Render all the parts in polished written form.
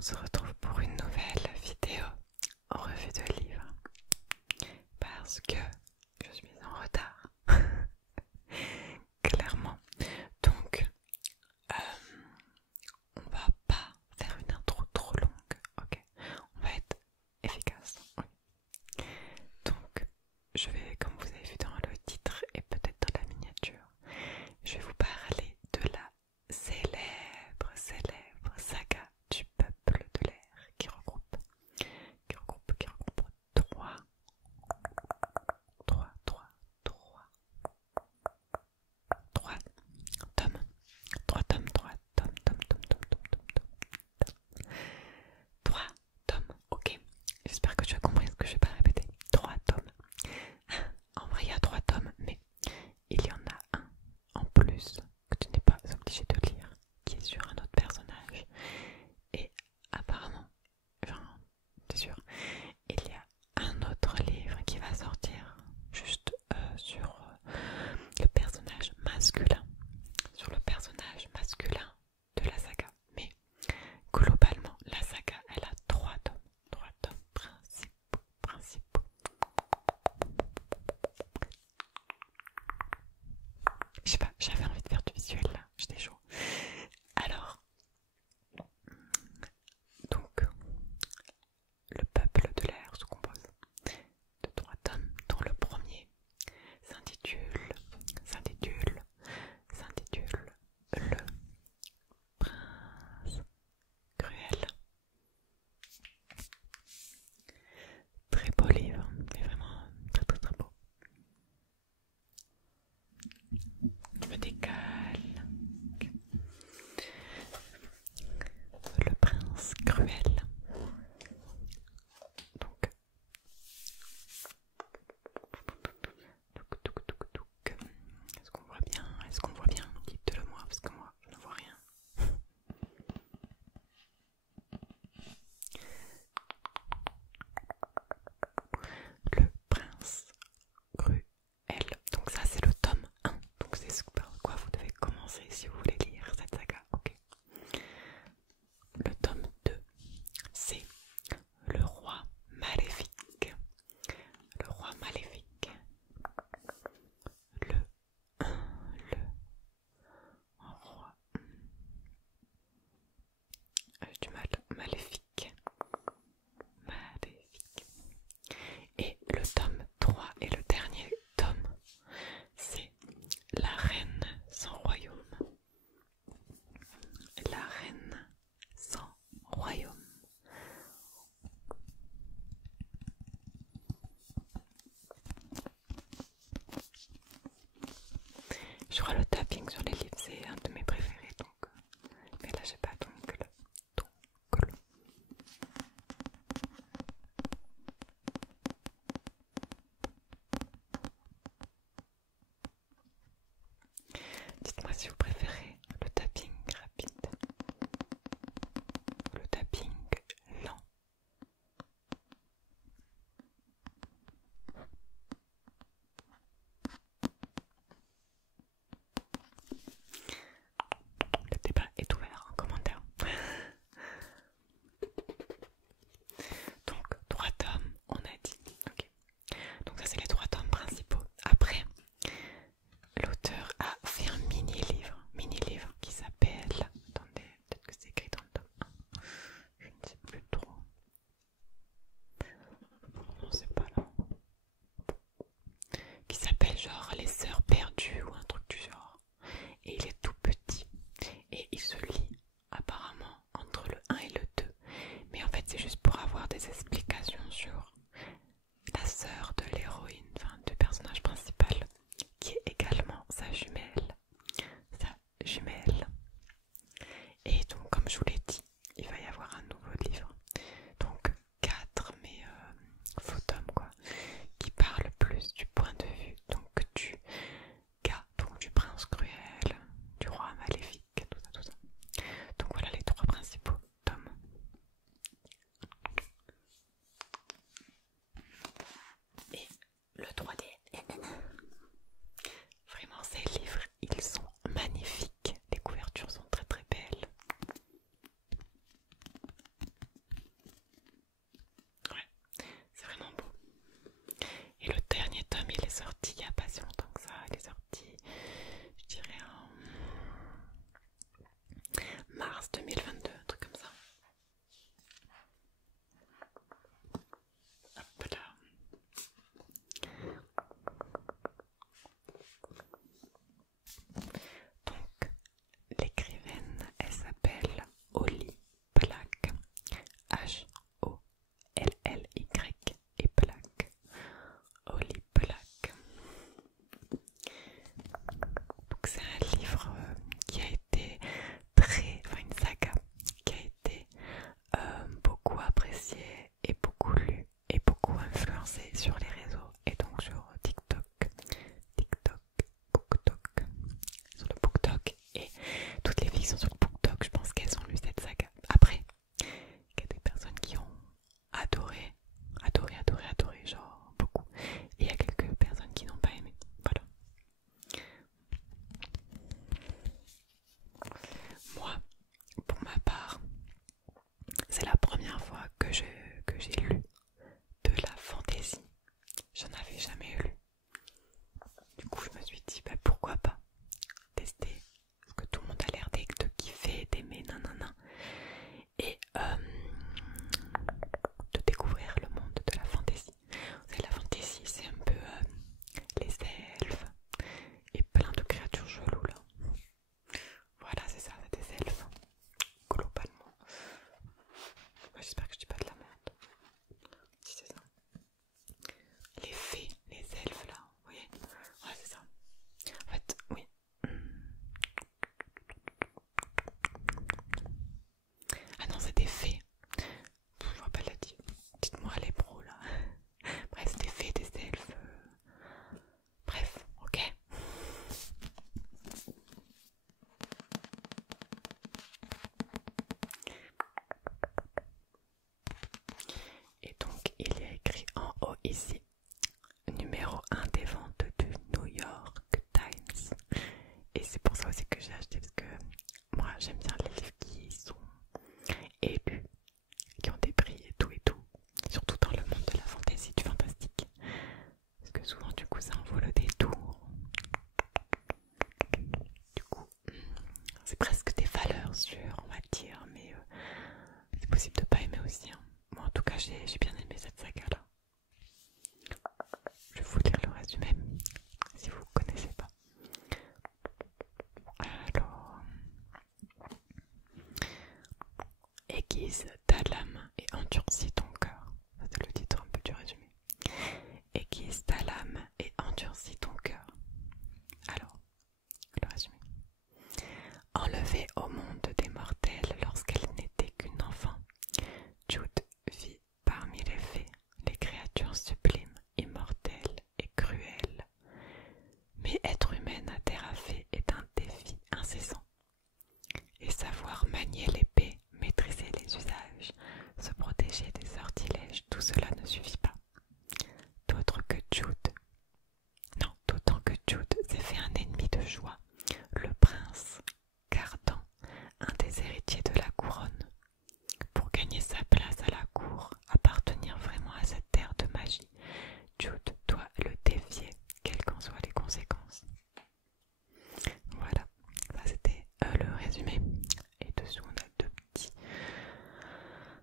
On se retrouve pour une nouvelle vidéo en revue de livres parce que je suis en retard, clairement. Donc, on va pas faire une intro trop longue, ok? On va être efficace. Ok. Donc, je vais, comme vous avez vu dans le titre et peut-être dans la miniature, je vais vous parler de la célèbre saga du Peuple de l'air qui regroupe trois, trois tomes, trois tomes, ok. J'espère que tu as compris ce que je vais pas répéter. Trois tomes. En vrai, il y a trois tomes, mais il y en a un en plus que tu n'es pas obligé de lire, qui est sur un autre personnage. Et apparemment, genre, t'es sûr, il y a un autre livre qui va sortir juste sur le personnage masculin. Sur le personnage masculin de la saga. Mais globalement, la saga, elle a trois tomes principaux. Je sais pas, j'avais envie de faire du visuel là, j'étais chaud. Alors, donc, le Peuple de l'air se compose de trois tomes, dont le premier s'intitule Le Prince Cruel. Très beau livre, mais vraiment très beau. Je me décale. Le Prince Cruel. Donc, est-ce qu'on voit bien? Dites-le moi parce que moi je ne vois rien. Le Prince Cruel. Donc ça c'est le tome 1. Donc c'est ce par quoi vous devez commencer si vous voulez lire cette saga. Ok. Le tome 2, c'est Le Roi Maléfique. Le Roi Maléfique. Le roi. J'ai du mal. Maléfique. Et le tome 3 et le dernier tome, c'est La Reine sans royaume. La Reine sans royaume. Je crois le tapping sur les livres, c'est un de mes préférés, donc. Mais là, j'ai pas d'ongle. Dites-moi si vous préférez le tapping rapide, le tapping lent. c'est un livre qui a été une saga qui a été beaucoup appréciée et beaucoup lue et beaucoup influencée sur les réseaux et donc sur TikTok, BookTok, sur le BookTok et toutes les filles sont sur le BookTok, je pense qu'elles ont lu cette saga. Après, il y a des personnes qui ont adoré, genre beaucoup. Et il y a quelques personnes qui n'ont pas aimé. Voilà. Moi, pour ma part, c'est la première fois que j'ai lu de la fantaisie. J'en avais jamais lu. Du coup, je me suis dit, bah, pourquoi pas tester, parce que tout le monde a l'air de kiffer, d'aimer, nanana. Et de découvrir le monde de la fantaisie. La fantaisie, c'est un peu les elfes et plein de créatures cheloues là. Voilà, c'est ça, c'est des elfes, globalement. J'espère que je dis pas de la merde. Si c'est ça. Les fées, les elfes là, vous voyez? Ouais, c'est ça. En fait, oui. Ah non, c'est des fées. Je vois pas la dire. Dites-moi les pros là. Bref, c'est des fées, des elfes. Bref, ok. Et donc, il y a écrit en haut ici, numéro 1 des ventes du New York Times. Et c'est pour ça aussi que j'ai acheté, parce que moi j'aime bien les livres qui sont élus, qui ont des prix et tout, surtout dans le monde de la fantaisie, du fantastique. Parce que souvent du coup ça en vaut le détour. Du coup, c'est presque des valeurs sûres, on va dire, mais c'est possible de pas aimer aussi. Hein. Moi en tout cas j'ai bien aimé cette saga là. Je vais vous lire le résumé si vous ne connaissez pas. Alors, aiguise ta lame et endurcis ton cœur. C'est le titre un peu du résumé. Aiguise ta lame et endurcis ton cœur. Alors, le résumé. Enlevée au monde des mortels lorsqu'elle n'était qu'une enfant, Jude vit parmi les fées, les créatures sublimes, immortelles et cruelles. Mais être humaine à terre à fée est un défi incessant. Et savoir manier l'épée, maîtriser les usages, se protéger des sortilèges, tout cela ne suffit pas. D'autant que Jude s'est fait un ennemi de joie, le prince Cardan, un des héritiers de la couronne. Pour gagner sa place à la cour, appartenir vraiment à cette terre de magie, Jude doit le défier, quelles qu'en soient les conséquences. Voilà, ça c'était le résumé. Et dessous on a deux petits.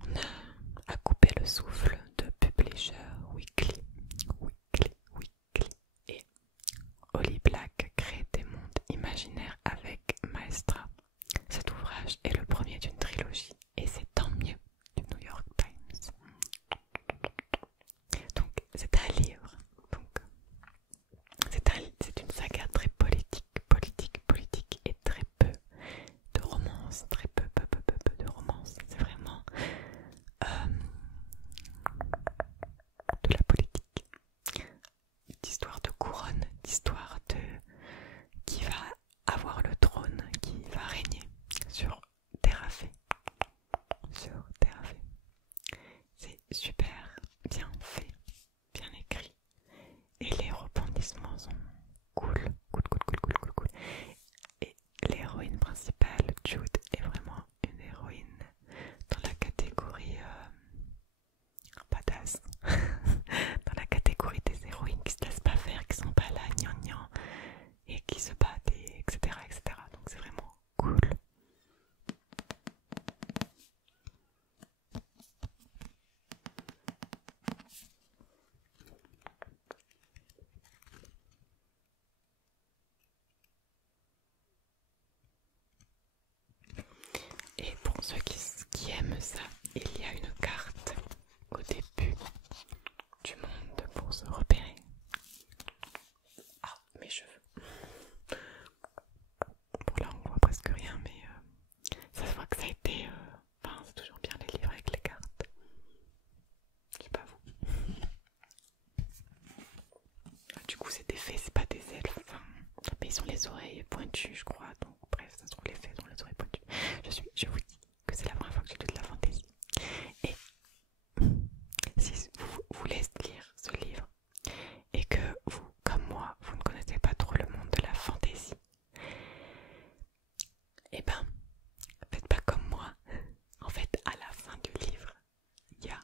On a à couper le souffle de Publisher Weekly. Et Holly Black crée des mondes imaginaires avec Maestra. Cet ouvrage est le premier d'une trilogie et c'est tant mieux du New York Times. Donc c'est un livre. Donc c'est une saga très politique et très peu de romance, très peu de romance. C'est vraiment de la politique, d'histoire de couronne, d'histoire de qui va avoir le trône, qui va régner sur Terrafé. C'est super bien fait, bien écrit. Et les rebondissements sont cool. Et l'héroïne principale, Jude, est vraiment une héroïne dans la catégorie badass. Dans la catégorie des héroïnes qui se laissent pas faire, qui sont pas là, gnangnan, et qui se battent, etc. Donc c'est vraiment cool. Et pour ceux qui aiment ça, il y a une carte au début du monde pour se repérer. Ah, mes cheveux. c'est des fées, c'est pas des elfes. Enfin, mais ils ont les oreilles pointues, je crois. Donc, bref, ça se trouve, les fées ont les oreilles pointues. Je vous dis que c'est la première fois que j'ai lu de la fantaisie. Et si vous voulez lire ce livre et que vous, comme moi, vous ne connaissez pas trop le monde de la fantaisie, eh ben, faites pas comme moi. En fait, à la fin du livre, il y a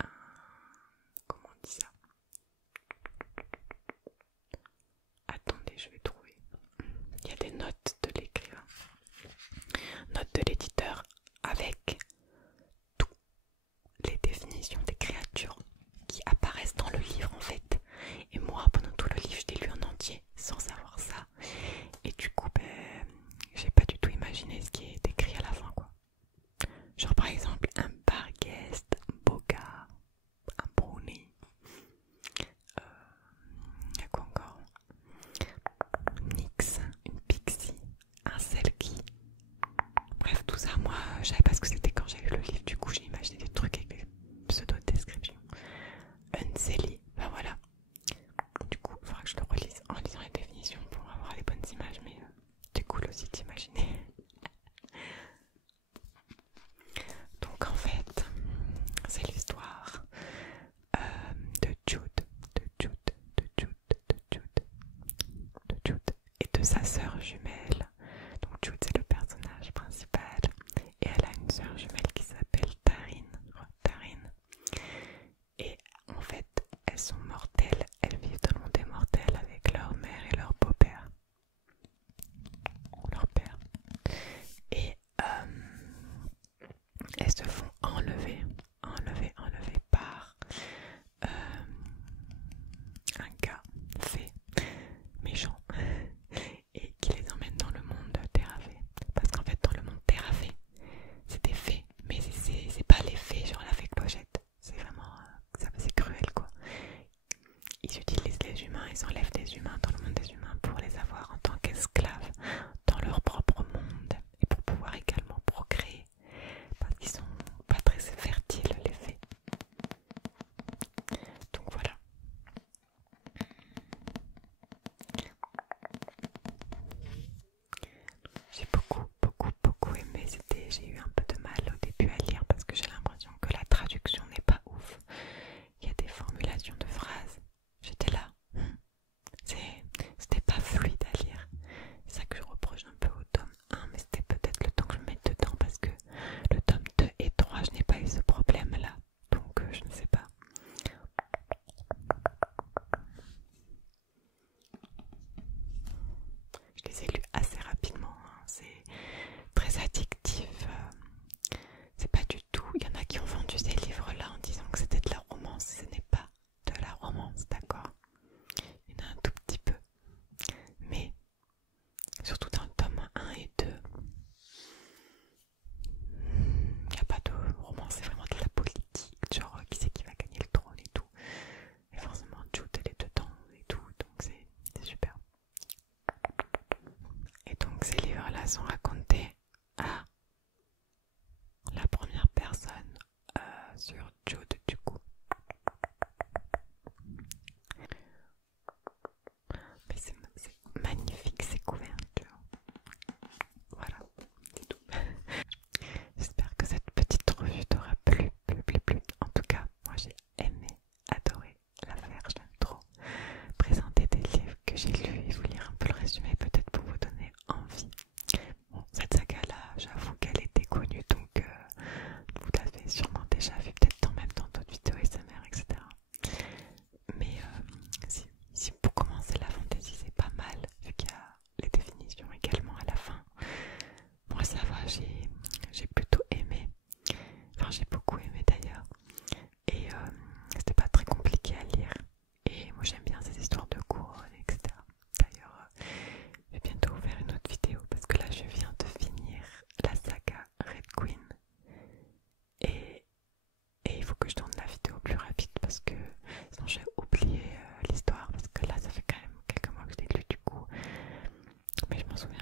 un... Comment on dit ça? Attendez, je vais trouver. Il y a des notes de l'écrivain, notes de l'éditeur avec toutes les définitions des créatures qui apparaissent dans le livre en fait. Et moi, pendant tout le livre, je l'ai lu en entier sans savoir ça. Et du coup, ben, j'ai pas du tout imaginé ce qui est écrit à la fin, quoi. Genre par exemple, un Barghest, Boga, un Brownie. Il y a quoi encore? Nyx, une Pixie, un Selkie. Bref, tout ça, moi, je savais pas ce que c'était quand j'ai lu le livre. Du coup, j'ai imaginé des trucs avec des pseudo-descriptions. Unseli, ben voilà. Du coup, il faudra que je le relise en lisant les définitions pour avoir les bonnes images, mais c'est cool aussi d'imaginer. Donc en fait, c'est l'histoire de Jude, de Jude, de Jude, de Jude, de Jude et de sa sœur jumelle. Donc Jude c'est le personnage principal et elle a une sœur jumelle qui s'appelle Taryn. Et en fait, elles sont mortelles, elles vivent dans le monde des mortels avec leur mère et leur beau-père. Leur père. Et elles se font enlever par un gars fait méchant et qui les emmène dans le monde Terrafé. Parce qu'en fait, dans le monde Terrafé, c'est des fées, mais c'est pas les fées genre la fée clochette. C'est vraiment c'est cruel quoi. Ils utilisent les humains, ils enlèvent des humains dans le monde des humains pour les avoir en tant qu'esclaves dans leur propre monde et pour pouvoir également procréer parce qu'ils sont pas très fertiles les fées. Donc voilà. J'ai beaucoup aimé. J'ai eu un peu de mal au début à lire parce que j'ai l'impression que la traduction n'est pas ouf. Il y a des formulations de phrases. J'étais là. C'était pas fluide à lire. C'est ça que je reproche un peu au tome 1, mais c'était peut-être le temps que je me mette dedans parce que le tome 2 et 3, je n'ai pas eu ce problème là. Donc je ne sais pas. Je les ai lus assez rapidement, hein. C'est très addictif. C'est pas du tout. Il y en a qui ont vendu ces livres-là en disant que c'était de la romance. Ce n'est pas de la romance, d'accord? Il y en a un tout petit peu. Mais surtout dans le tome 1 et 2, il n'y a pas de romance, c'est vraiment de la politique. Genre qui c'est qui va gagner le trône et tout. Et forcément Jude elle est dedans et tout. Donc c'est super. Et donc ces livres-là sont racontés à la première personne sur Jude du coup. Mais c'est magnifique ces couvertures. Voilà, c'est tout. J'espère que cette petite revue t'aura plu. En tout cas, moi j'ai aimé, adoré la faire, j'aime trop présenter des livres que j'ai lus et vous lire un peu le résumé peut-être pour vous donner envie. Bon, cette saga-là, j'avoue qu'elle était connue, donc vous l'avez sûrement déjà vu peut-être même dans d'autres vidéos ASMR, etc. Mais si pour commencer la fantaisie, c'est pas mal, vu qu'il y a les définitions également à la fin. Moi ça va, j'ai plutôt aimé. Enfin j'ai beaucoup aimé d'ailleurs. Et c'était pas très compliqué à lire. Et moi j'aime bien ces histoires de couronne, etc. D'ailleurs, je vais bientôt vous faire une autre vidéo parce que là je viens de finir la saga Red Queen. Et il faut que je tourne la vidéo plus rapide parce que sinon j'ai oublié l'histoire. Parce que là ça fait quand même quelques mois que je l'ai lu du coup. Mais je m'en souviens